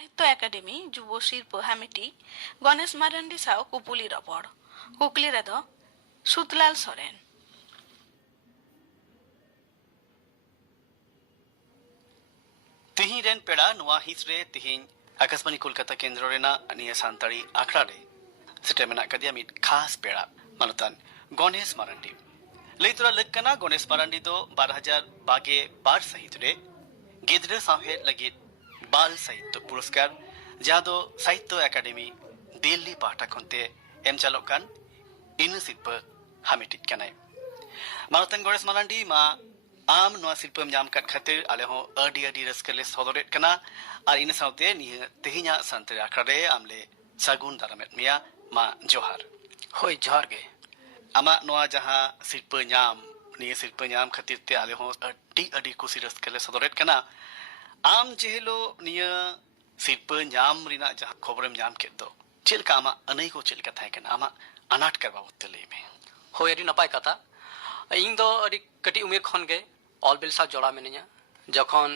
সাহিত্য একাডেমি যুব শিল্প হামিটি গণেশ মারান্ডি সাউ কুপুলি রপড় কুকলি রেদ সুতলাল সরেন तिहिं रेन पेड़ा नुआ हिस रे तिहिं आकाशवाणी कोलकाता केंद्र रेना निया सांताड़ी आखड़ा रे सेटे मेना कदिया मिट खास पेड़ा मानतान गणेश मारांडी लेतरा लक्कना गणेश मारांडी तो 2022 सहित रे गिद्र साहे लगी बाल साहित्य पुरस्कार जादो साहित्य एकेडमी दिल्ली पाटा खनते एम चालोकान इन शिल्प हामिटिट कनाय मानतान गणेश मारांडी मा आम नवा शिल्पम जाम कट खातिर आले हो अडी अडी रस्कले सदरेट कना और इन साउते नि तेहिना संतरे आखरे आमले सागुन दारामेट मिया मा जोहार होय जोहार गे आमा नवा जहां शिल्प जाम नि शिल्प जाम खातिर ते आले हो अडी अडी कुसी रस्कले सदरेट कना आम जेहेलो निया शिल्प जाम रिना जहां खबरम जाम के दो चिलका आमा अनई को चिलका थाय कना आमा अनाट करबा उतले में होय अडी नपाय कथा ᱤᱧ ᱫᱚ ᱟᱹᱰᱤ ᱠᱟᱹᱴᱤᱡ ᱩᱢᱮᱨ ᱠᱷᱚᱱ ᱜᱮ ᱚᱞ ᱵᱤᱞ ᱥᱟᱶ ᱡᱚᱲᱟᱣ ᱢᱤᱱᱟᱹᱧᱟ ᱡᱚᱠᱷᱚᱱ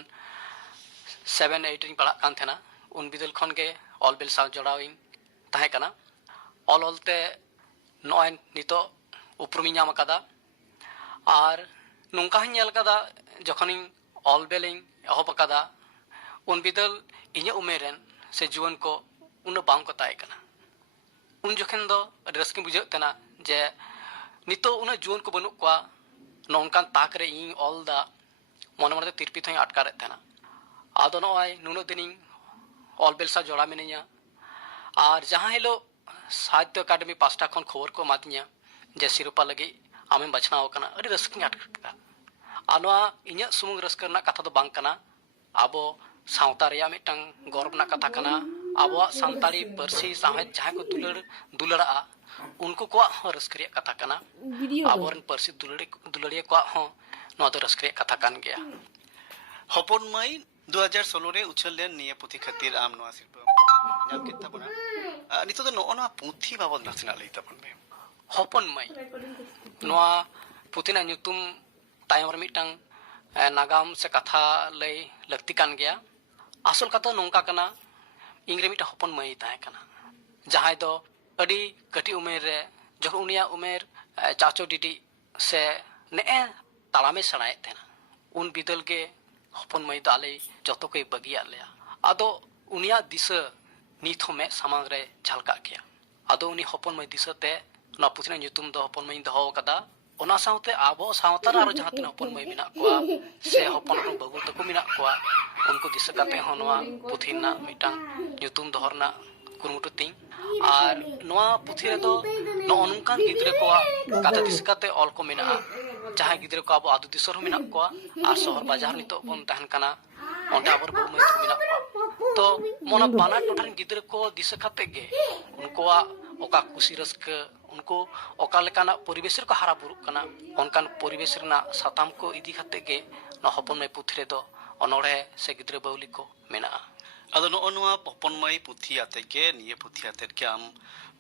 7 8 ᱨᱤᱧ ᱯᱟᱲᱦᱟᱜ ᱠᱟᱱ ᱛᱟᱦᱮᱱᱟ ᱩᱱ ᱵᱤᱫᱟᱹᱞ ᱠᱷᱚᱱ ᱜᱮ ᱚᱞ ᱵᱤᱞ ᱥᱟᱶ ᱡᱚᱲᱟᱣ ᱤᱧ ᱛᱟᱦᱮᱸ ᱠᱟᱱᱟ ᱚᱞ ᱚᱞᱛᱮ ᱱᱚᱜᱼᱚᱭ ᱱᱤᱛᱚᱜ ᱩᱯᱨᱩᱢᱤᱧ ᱧᱟᱢ ᱟᱠᱟᱫᱟ ᱟᱨ ᱱᱚᱝᱠᱟ ᱦᱚᱧ ᱧᱮᱞ ᱟᱠᱟᱫᱟ ᱡᱚᱠᱷᱚᱱᱤᱧ ᱚᱞ ᱵᱤᱞᱤᱧ ᱮᱦᱚᱵ ᱟᱠᱟᱫᱟ ᱩᱱ ᱵᱤᱫᱟᱹᱞ ᱤᱧᱟᱹᱜ ᱩᱢᱮᱨ ᱨᱮᱱ ᱥᱮ ᱡᱩᱣᱟᱹᱱ ᱠᱚ ᱩᱱᱟᱹᱜ ᱵᱟᱝ ᱠᱚ ᱛᱟᱦᱮᱸ ᱠᱟᱱᱟ ᱩᱱ ᱡᱚᱠᱷᱚᱱ ᱫᱚ ᱟᱹᱰᱤ ᱨᱟᱹᱥᱠᱟᱹᱧ ᱵᱩᱡᱷᱟᱹᱣ ᱛᱟᱦᱮᱱᱟ ᱡᱮ ᱱᱤᱛᱚᱜ ᱩᱱᱟᱹᱜ ᱡᱩᱣᱟᱹᱱ ᱠᱚ ᱵᱟᱹᱱᱩᱜ ᱠᱚᱣᱟ नौकान ताक रे इन ऑल दा मन मन तिरपित हई अटकार आदो नय नुना दिन ऑल बेल सा जोड़ा मिनिया और जहाँ हिलो साहित्य अकादमी पास्टा खन खबर को एमादिया जे सिरोपा लगे आमें बछनाव कना अड़ी रस्कनी अटका आनवा इन्या सुमुंग रस्क रना कथा दो बांग कना आबो सावता रेया मिटंग गौरव ना कथा कना आबो सांताली परसी साहेब जहाँ को दुलड़ा उनको को रस्क्रिया कथा कना आबोरन परसी दुलड़िया को नो दो रस्क्रिया कथा कान गया हपन मई 2016 रे उछल लेन निया पुथी खातिर आम नवा शिल्प नाम कितना बना नितो तो नो पुथी बाबद नासना लई तबन में हपन मई नवा पुथी ना nyutum तायम रे मिटंग नागाम से कथा लई लक्ति कान गया असल कथा नोंका कना इंग्रे मिटा हपन मई ताहे कना जहां दो अड़ी कटी उमेर रे जखन उनिया उमेर चाचो डिडी से ने तालामे सणाए थेना उन बिदल के हपन मई दाले जतो के बगिया लेया आदो उनिया दिशा निथो में समांग रे झलका गया आदो उनी हपन मई दिशते ना पुथना nyutum दो हपन मई दहो कदा ओना साउते आबो साउतार आरो जहां तिन हपन मई मिना कोआ से हपन को बगु तको मिना कोआ उनको दिशा काते होनवा पुथिना मिटांग nyutum दहरना कुरुमुटु तिंग और नवा पुथी रे दो नोनकान गिद्रे को कथा दिसकाते ऑल को मिना जहां गिद्रे को अब आदु दिसर मिना को और शहर बाजार नितो बन तहन कना ओंडे आबर बो मई मिना को तो मोना बाना टोटन गिद्रे को दिसकाते गे उनको ओका खुशी रस्क उनको ओका लेकाना परिवेश को हारा बुरु कना ओनकान परिवेश रना साताम को इदी खाते गे न हपन मई पुथी रे दो अनोड़े से गिद्रे बाउली को मिना अदो नोआ हपन मई पुथी आते के निये पुथी आते के आम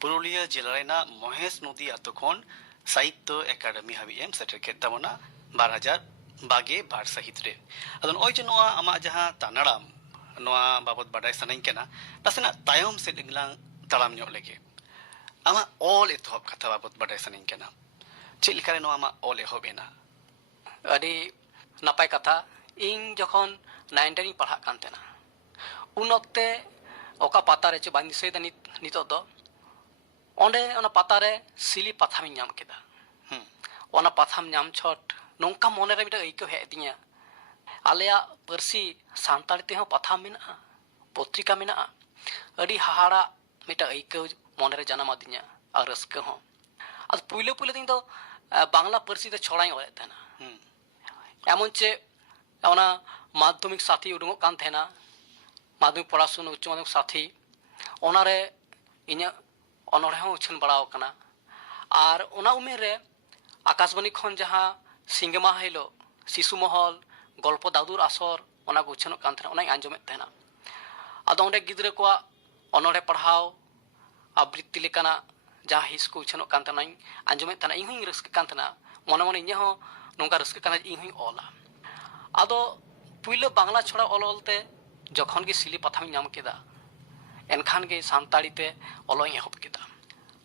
पुरुलिया जिला रेना महेश नदी आतो खन साहित्य एकाडेमी हाबी एम सेटर के तमना 2022 सहित रे अदो ओय जे नोआ आमा जहां तानाड़ाम नोआ बाबत बाडाय सनाई केना नासेना तायम से दिंगलांग तालाम ᱧᱚᱜ लेगे आमा ऑल एथॉप कथा बाबत बाडाय सनाई केना चेक लिखारे नोआ आमा ऑल एहोबेना अडी नापाय कथा इन जखन 9 री पढ़ा कान तेना उन वक्ते ओका पाता रे चे बानी से नितो दो ओंडे ओना पाता रे सिली पाथाम नाम केदा ओना पाथाम नाम छट नोंका मोने रे मिटा इको हे दिया आलेया परसी सांताली ते हो पाथाम मिना पत्रिका मिना अडी हाहाड़ा मिटा इको मोने रे जाना मादिया और रस्क हो आज पुइले पुइले दिन तो बांग्ला परसी ते छोड़ाई ओले थेना एमन चे ओना माध्यमिक साथी उडुंगो कान थेना माध्यमिक पढ़ाशुना उच्च माध्यमिक साथी ओनारे इन्या अनोड़े हो उछन बड़ाव कना और ओना उमेर रे आकाशवाणी खन जहां सिंगमा हिलो शिशु महल गल्प दादुर आसर ओना उछन कान थेना ओना आंजमे थेना आदो ओंडे गिद्रे को अनोड़े पढ़ाव आवृत्ति लेकाना जहां हिस को उछन कान थेना आंजमे थेना इन हुई रस्क कान थेना मने मने इन्या हो नोंका रस्क काना इन हुई ओला आदो पुइलो बांग्ला छोड़ा ऑल ऑलते जखन की सिली पाथाम नाम केदा एनखान गे सानताड़ी ते ऑलो एहब केदा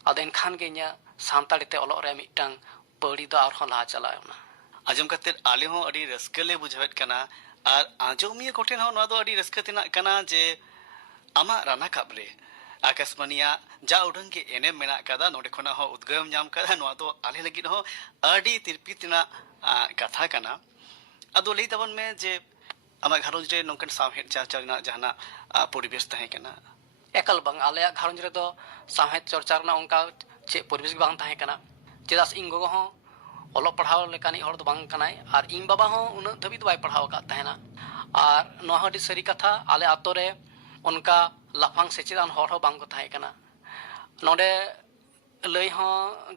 आदो एनखान गे इᱧ सानताड़ी ते ऑलो रे मिटांग पड़ी दो आरहों लाहा चलावना आजम कते आले हो अड़ी रस्के ले बुझावेत कना और आजोमिया कोठेन हो नवा दो अड़ी रस्के तिना कना जे आमा राना काबरे आकाशवाणिया जा उडंग के एने मेना कदा नोडे खना हो उद्गम जाम कदा नवा दो आले लगी हो अड़ी तिरपी तिना कथा कना अदो लई तबन में जे आमा घरोज रे नोकन सावहेद चर्चा ना जहाना परिवेश तहे कना एकल बंग आले घरंज रे दो साहेत चर्चा ना उनका चे परिवेश बांग तहे कना चेदास इन गोगो हो ऑलो पढ़ाव लेकानी हर दो बांग कनाय और इन बाबा हो उन धबी बाय पढ़ाव का तहेना और नोहा हडी सरी कथा आले आतो रे उनका लाफांग सेचेदान हर हो बांग को तहे कना नोडे लई हो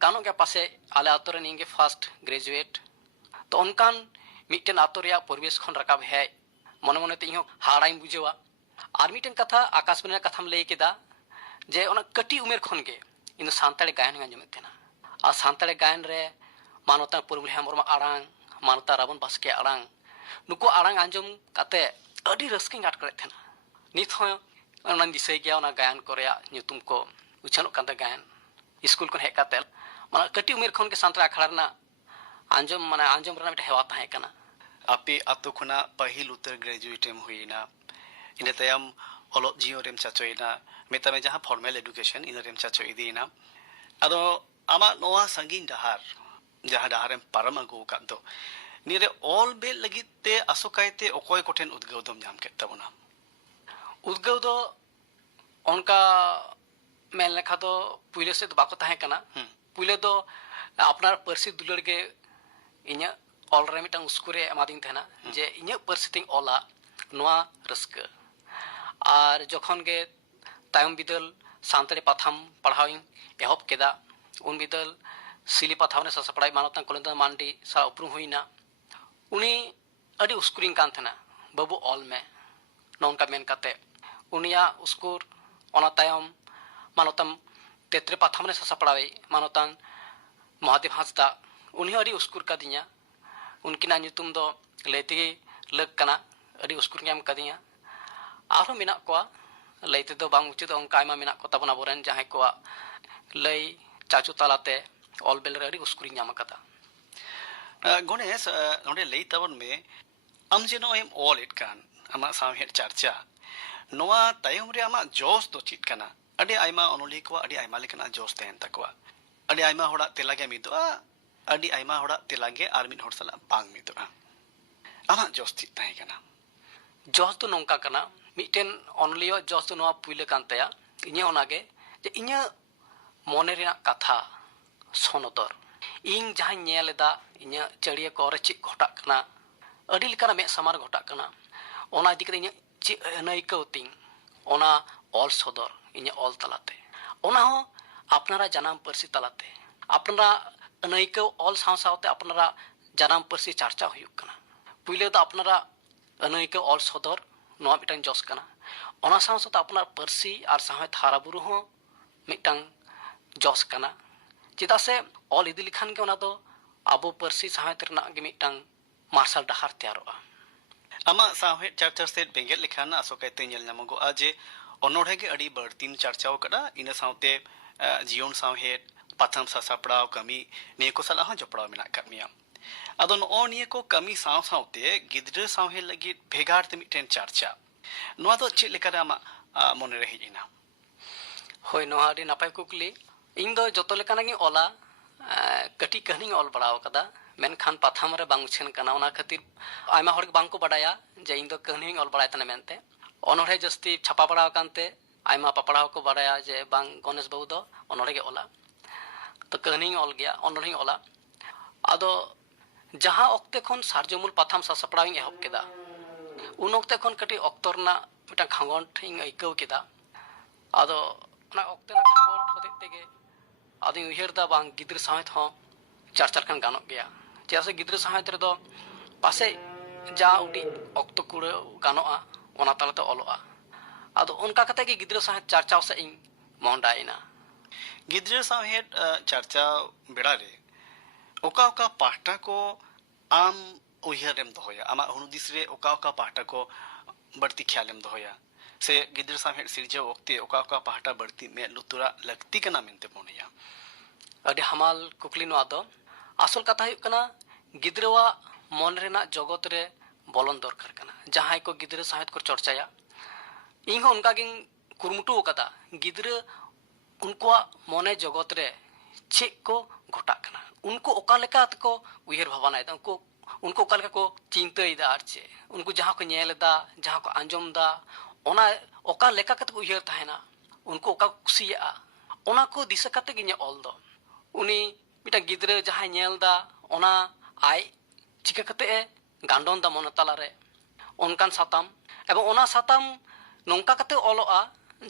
गानो के पासे आले आतो रे निंगे फर्स्ट ग्रेजुएट तो उनकान मिटन आतो रे परिवेश खन रकाब है मने मने ते इहो हाड़ाई बुझेवा और मिटन कथा आकाशवाणी कथाम लई केदा जे ओना कटी उमेर खन गे इन सानताड़ी गायन आंजम तेना और सानताड़ी गायन रे मानवता पुरबुल हेमरमा आड़ांग मानवता रावण बास्के आड़ांग नुको आड़ांग आंजम काते अडी रस्किंग आट करे थेना नित हो ओना दिसै गया ओना गायन कोरेया ᱧᱩᱛᱩᱢ को उछानो कांते गायन स्कूल को हेक काते माने कटी उमेर खन के सानताड़ी आखड़ा ना आंजम माने आंजम रना मिट हेवा ताहे कना आपे आतो खुना पहिल उतर ग्रेजुएट एम हुईना इन तयम ऑलो जियो रेम चाचोइना मेता में जहां फॉर्मल एजुकेशन इन रेम चाचो इदीना अदो आमा नोआ संगीन डहार जहां डहार एम पारम अगु का दो निरे ऑल बे लगिते असोकायते ओकोय कोठेन उद्गव दम जाम के तबना उद्गव दो उनका मेन लेखा दो पुइले से बाको ताहे कना पुइले दो अपनार परसी दुलर के इnya ऑल रे मिटांग स्कूरे एमादिन थेना जे इnya परसी तिंग ऑला नोआ रस्क और जखन के तायम बिदल सानताड़ी पाथाम पढ़ाविंग एहब केदा उन बिदल सिली पाथाव ने ससपड़ाई मानवता कोलंदा मांडी सा उपरुम हुईना उनी अडी उस्कुरिंग कान थेना बाबू ऑल में नोनका मेन काते उनिया उस्कुर ओना तायम मानवतम तेत्रे पाथाम ने ससपड़ाई मानवतान महादेव हांसदा उन्हीं अड़ी उस्कुर का दिया उनकिना ᱧᱩᱛᱩᱢ दो लेते लग कना अड़ी उस्कुर ᱧᱟᱢ कदिया आरो मिना कोआ लेते दो बांग उचित उनका आयमा मिना को तबना बोरन जहां कोआ लई चाचू तालाते ऑल बेल रे अड़ी उस्कुर ᱧाम कदा गणेश नोडे लई तबन में आम जेनो एम ऑल इट कान आमा सावहेद चर्चा नोआ तायम रे आमा जोस दो चित कना अडी आयमा ओनोली को अडी आयमा लेकना जोस तेन तकवा अडी आयमा होड़ा तेलागे मिदोआ अडी आयमा होड़ा तेलागे आर मिन होड़ सला बांग मिदोआ आमा जोस चित ताहे कना जोस तो नोंका कना मिटेन ओनलियो जोस तो नोआ पुइले कानतया इnya ओनागे जे इnya मोने रेना कथा सोनोदर इन जहां नेलेदा इnya चड़िया को रे ची घटा कना अडी लेकाना मे समार घटा कना ओना दिकते इnya ची अनैकौतिंग ओना ऑल सदर इnya ऑल तलाते ओना हो अपनारा जनाम परसी तलाते अपनारा अनैकौ ऑल साव सावते अपनारा जनाम परसी चर्चा हुयुक कना पुइले द अपनारा अनैकौ ऑल सदर नोआ मिटांग जोस कना ओना साव सावते अपनार परसी आर सावत हाराबुरु हो मिटांग जोस कना चेदा से ऑल इदि लिखान के ओना दो आबो परसी सावत रना गे मिटांग मार्शल डहार तैयारोआ आमा सावहेद चर्चा से बेंगेल लिखाना असोकायते नेल नामगो आजे ओनोढ़े के अड़ी बड़तीन चर्चाओ कड़ा इन सावते जीवन सावहेद पाथम सासापड़ाव कमी निये को सलाह जपड़ाव मेना कमिया अदो नो निये को कमी साव सावते गिद्र सावहेद लगी भेगार ते मिटेन चर्चा नोआ दो चे लेकर आमा मोने रही इना होय नोआ अडी नापाय कुकली इन दो जतो लेकाना गी ओला कटी कहनी ऑल बड़ाव कदा मेनखान पाथाम रे बांग उछेन कना ओना खातिर आयमा हर बांग को बडाया जे इन दो कहनी ऑल बड़ाय तने मेनते ओनोढ़े जस्ती छापा पड़ाव कानते आयमा पपड़ाव को बडाया जे बांग गणेश बाबू दो ओनोढ़े के ओला तो कहनी ऑल गया ओनोढ़े ओला आदो जहां ओक्ते खन सारजमुल पाथाम सासपड़ाविंग एहब केदा उन ओक्ते खन कटी ऑक्तरना मिटा खांगन ठिंग आइकौ केदा आदो ना ओक्ते ना खांगन होते तेगे आदि उहेर दा बांग गिद्र सावत हो चर्चा kan गानो गया जैसे गिद्र सावत रे दो पासे जा उडी ऑक्तो कुड़े गानोआ ओना तालते ओलोआ आदो उनका कते के गिद्र सावत चर्चाव से इन मोंडाइना गिद्र सावहेद चर्चा बेड़ा रे ओका ओका पाहटा को आम उहेरेम दोहोया आमा हुनु दिसरे ओका ओका पाहटा को बढ़ती ख्यालेम दोहोया से गिद्र साहेब सिरजाव वक्ते ओका पहाटा बढ़ती में लुतुरा लगती कना मिनते मोनिया अडी हमाल कुकली नोआ दो आसल कथा हुई कना गिद्रवा मन रेना जगत रे बोलन दरकार कना जहां को गिद्र साहित को चर्चाया इन उनका गिन कुरमुटु कदा गिद्र उनको मने जगत रे चेक को घटा कना उनको ओका लेका को उयहर भावना उनको उनको ओका लेका को चिंता इदा आरचे उनको जहां को नेलदा जहां को अंजम दा ओना ओका लेका कत को उयहर ताहेना उनको ओका कुसिया ओना को दिशा कते गिने ऑल दो उनी मिटा गिद्र जहां नेलदा ओना आय चिका कते गांडोन दा मन तला रे उनकान साताम एवं ओना साताम नोंका कते ऑलोआ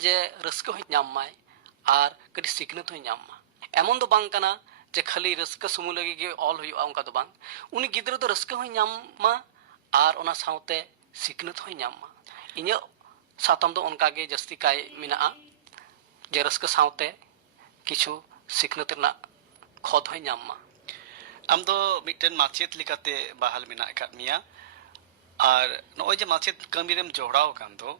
जे रस्को हो नाम माय आर कटी सिकनत हो नाम मा एमन दो बांग कना जे खाली रस्का सुमु लगी गे ऑल हुआ उनका दो बांग उनी गिद्र दो रस्का हो नाम मा आर ओना साउते सिकनत हो नाम मा इन्या साताम दो उनका गे जस्ती काय मिना जे रस्का साउते किछु सिकनत ना खोद हो नाम मा आम दो मिटन माचेत लिकाते बहाल मिना अकाद मिया और नोय जे माचेत कमी रेम जोड़ाव कान दो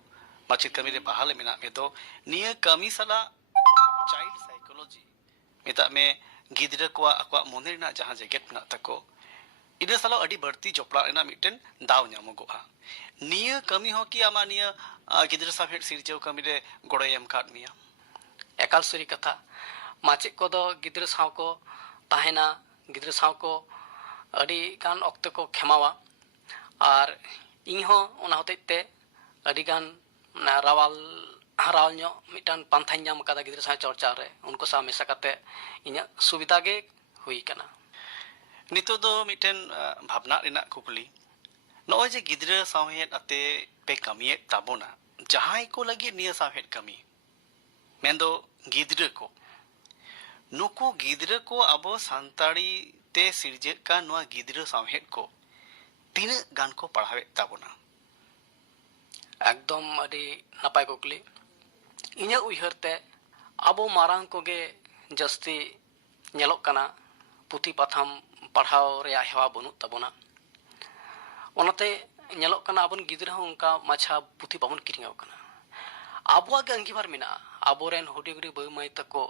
माचेत कमी रे बहाल मिना में दो निया कमी सला चाइल्ड साइकोलॉजी मिता में गिद्र को अक्वा मोने ना जहां जेकेट ना तको इने सला अडी बढ़ती जोपड़ा ना मिटन दाव ᱧᱟᱢᱚᱜᱚᱜᱼᱟ निया कमी हो कि आमा निया गिद्र साहेब सिरजाव कमी रे गोड़े एम काद मिया एकाल सरी कथा माचे को दो गिद्र साव को ताहेना गिद्र साव को अडी गान ऑक्ट को खेमावा और इन हो ओना होतेते अडी गान रावाल हराल ᱧᱚᱜ मिटान पांथाñ ᱧᱟᱢ कदा गिद्र साव चर्चा रे उनको सा मेसा कते इnya सुविधा गे हुई कना नितो दो मिटन भावना रिना कुकली नोय जे गिद्र साहेब अते पे कमिए ताबोना जहां को लगी निया साहेब कमी मेंदो गिद्र को नुको गिद्र को अबो सांताड़ी ते सिरजे का नोआ गिद्र साहेब को तीन गान को पढ़ावे ताबोना एकदम अडी नपाय कुकली इnya उयहरते अबो मारांग को गे जस्ती नेलोक कना पुथी पाथाम पढ़ाव रे हेवा बनु तबोना ओनाते नेलोक कना अबन गिद्र हो उनका माछा पुथी बाबन किरिंगाव कना आबुआ गे अंगीभार मिना आबोरेन हुडी हुडी बय माई तको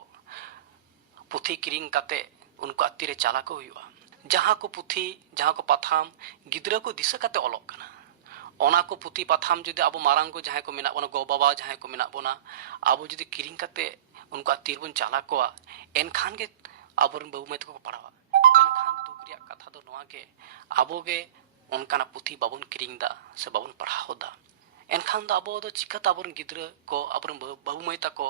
पुथी किरिंग काते उनको अतिरे चाला को हुआ जहां को पुथी जहां को पाथाम गिद्र को दिशा काते ओलोक कना ओना को पुथी पाथाम जुदि आबो मारांग को जहां को मिना बोना गो बाबा जहां को मिना बोना आबो जुदि किरिंग काते उनको अतिर बन चाला को एनखान गे आबोरन बाबू माई तको पढ़ावा एनखान दुगरिया कथा दो नोआ के आबो गे उनकाना पुथी बाबन किरिंग दा से बाबन पढ़ाओ दा एनखान दा आबो दो चिकत आबोरन गिद्र को आबोरन बाबू माई तको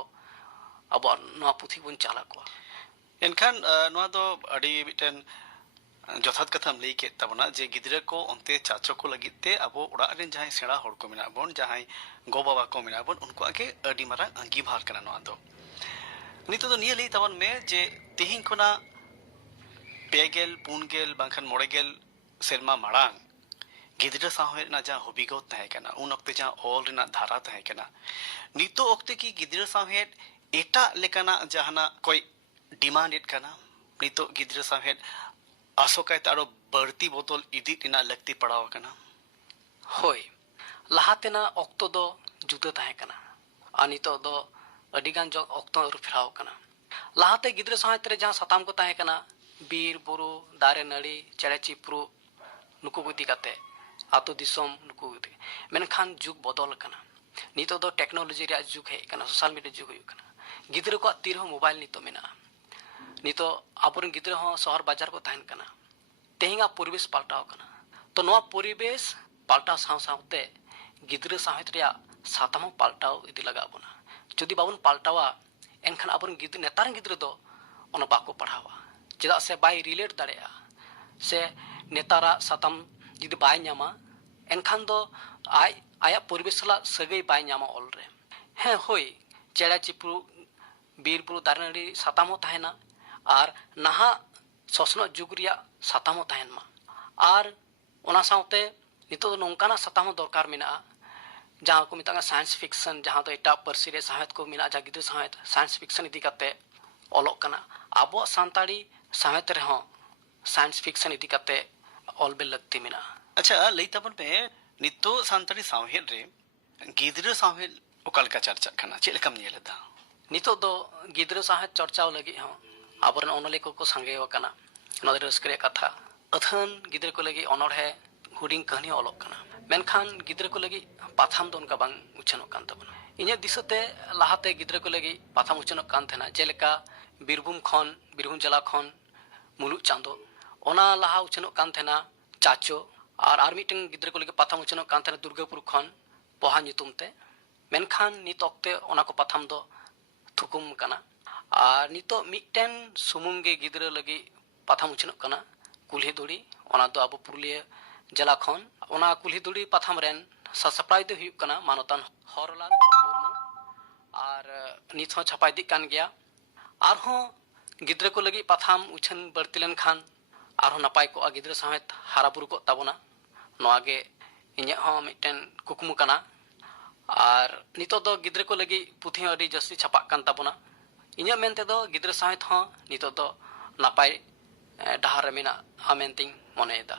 आबो नोआ पुथी बन चाला को एनखान नोआ दो अडी मिटन जथात कथाम लई के तबना जे गिद्र को onte चाचो को लगिते अबो उड़ा रेन जहां सेड़ा होड़ को मिना बोन जहां गो बाबा को मिना बोन उनको आगे अडी मारा अंगीभार कना नोआ दो नितो दो निया लई तबन में जे तिहिं कोना पेगेल पुनगेल बांखान मोड़ेगेल सेरमा मारांग गिद्र साहेब ना जहां हबिगो तहे कना उन वक्त जहां ऑल रेना धारा तहे कना नितो वक्त की गिद्र साहेब एटा लेकाना जहाना कोई डिमांड इट कना नितो गिद्र साहेब आसोकाय तारो बढ़ती बोतल इदी टिना लगती पड़ाव कना होय लहातेना ऑक्टो दो जुदा तहे कना अनितो दो अडिगान जो ऑक्टो रुफराव कना लहाते गिद्र साहेब रे जहां सताम को तहे कना बीर बुरु दारे नड़ी चेड़े चिप्रू नुकु गुदी काते आतो दिसोम नुकु गुदी मेनखान जुग बदल कना नितो दो टेक्नोलॉजी रे जुग है कना सोशल मीडिया जुग हुई कना गिद्र को तीर हो मोबाइल नितो मेना नितो आपुरन गिद्र हो शहर बाजार को तहन कना तेहिंगा परिवेश पाल्टाव कना तो नोआ परिवेश पाल्टाव साव सावते गिद्र साहित रे साताम पाल्टाव इदी लगा बोना जदि बाबन पाल्टावा एनखान आपुरन गिद्र नेतार गिद्र दो ओना बाको पढ़ावा चेदा से बाय रिलेट दाड़ेया से नेतारा साताम जदि बाय ᱧᱟᱢᱟ एनखान दो आया परिवेश सला सगई बाय ᱧᱟᱢᱟ ऑल रे हे होय चेड़ा चिप्रू बीर बुरु दारे नड़ी सातामो ताहेना आर नहा ससनो जुग रिया सातामो ताहेन मा आर ओना साउते नितो नोंकाना सातामो दरकार मिना जहां को मितांगा साइंस फिक्शन जहां तो एटा परसी रे साहित्य को मिना जा गिद्र साहित्य साइंस फिक्शन इदी काते ऑलोक कना आबो सांताड़ी साहित्य रे हो साइंस फिक्शन इदी काते ऑल बे लगती मिना अच्छा लई तबन पे नितो सांताड़ी साहेब रे गिद्र साहेब ओकालका चर्चा खाना चेक लेकम नेलेदा नितो दो गिद्र साहित्य चर्चा लगी हो आबरन ओनले को संगे वकना नोदे रस्करे कथा अथन गिद्र को लगी अनोढ़े हुडिंग कहानी ऑलोक कना मेनखान गिद्र को लगी पाथाम दोन का बांग उछनोक कान तबना इने दिसते लाहाते गिद्र को लगी पाथाम उछनोक कान थेना जेलेका बीरभूम जिला खन मुलुक चांदो ओना लाहा उछनोक कान थेना चाचो और मिटन गिद्र को लगी पाथाम उछनोक कान थेना दुर्गापुर खन पोहा ᱧᱩᱛᱩᱢ ᱛᱮ मेनखान नित ऑक्ते ओना को पाथाम दो थुकुम कना और नितो मिटन सुमुंगे गिद्र लगी पाथाम उछनोक कना कुल्ही दुड़ी ओना दो अब पुरुलिया जिला खन ओना कुल्ही दुड़ी पाथाम रेन ससप्राय दो हुयुक कना मानोतान हरलाल मुर्मू और नित हो छापाई दी कान गया और हो गिद्र को लगी पाथाम उछन बर्ती लेन खान और हो नपाय को गिद्र समेत हारापुर को ताबोना नोआगे इन्या हो मिटन कुकमु कना और नितो दो गिद्र को लगी पुथी अडी जस्ती छापाक कान ताबोना इन्या मेनते दो गिद्र समेत हो नितो दो नपाय डहार मेना आमेंतिंग मनेदा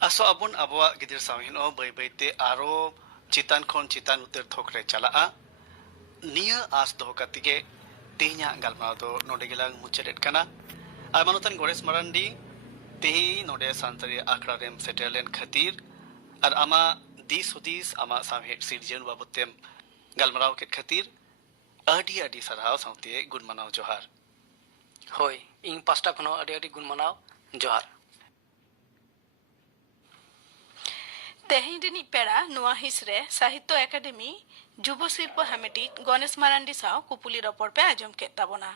आसो अबुन अबवा गिदिर साविन ओ बै बैते आरो चितान खन चितान उतर थोकरे चलाआ निया आस दो कतिगे तेहnya galmau do node gelang muchedet kana ar manutan Gores Marandi tehi node santari akhra rem setelen khatir ar ama dis hudis ama samhet sirjen babutem galmarau ket khatir adi sarhaw saute gun manau johar होय इन pasta खनो अडी गुण मनाव जोहार तेहिं रिनी पेड़ा नुआ हिसरे साहित्य academy जुब शिल्प हामेटी गणेश मारांडी साव कुपुली रपड़ पे आजम के ताबोना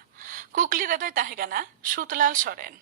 कुकली रदय ताहेगाना सुतलाल सोरेन।